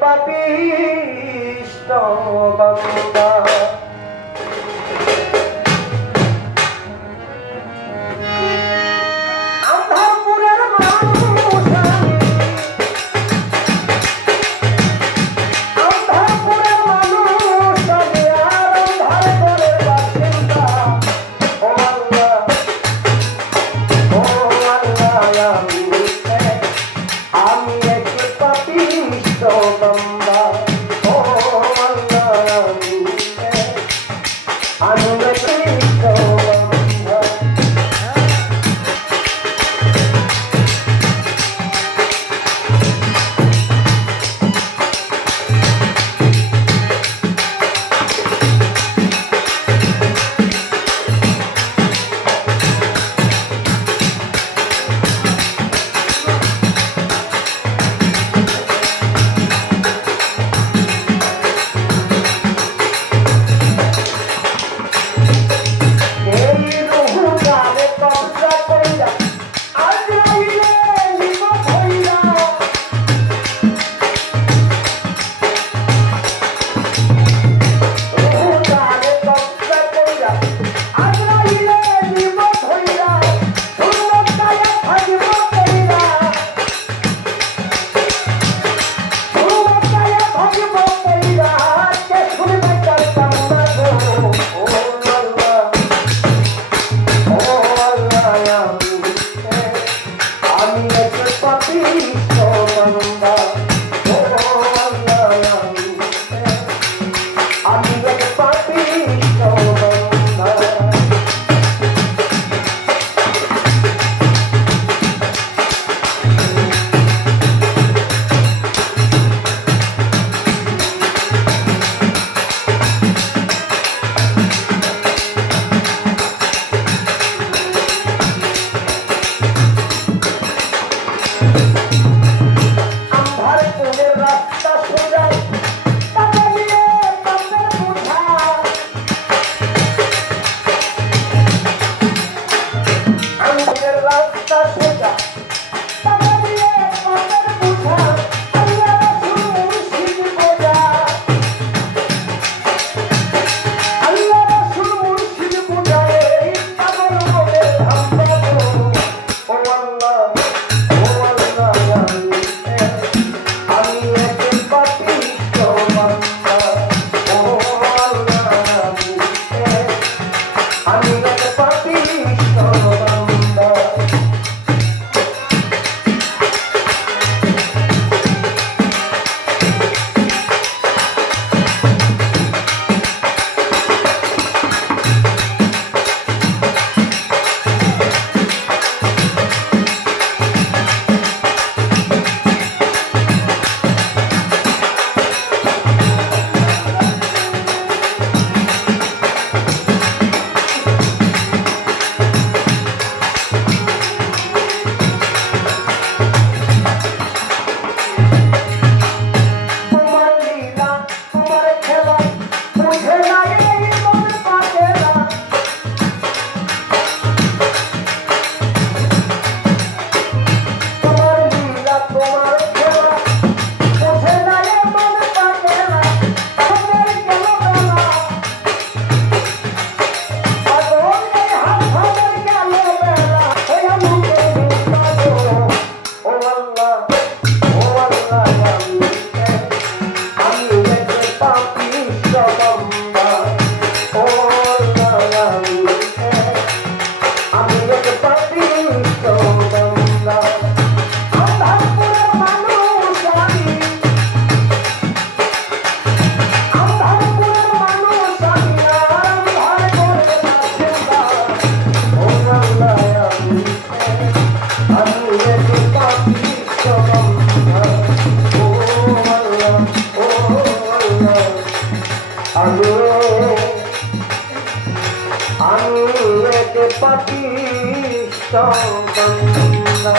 পাপিষ্ট বান্দা পাপিষ্ট আমি এক পাপিষ্ট বান্দা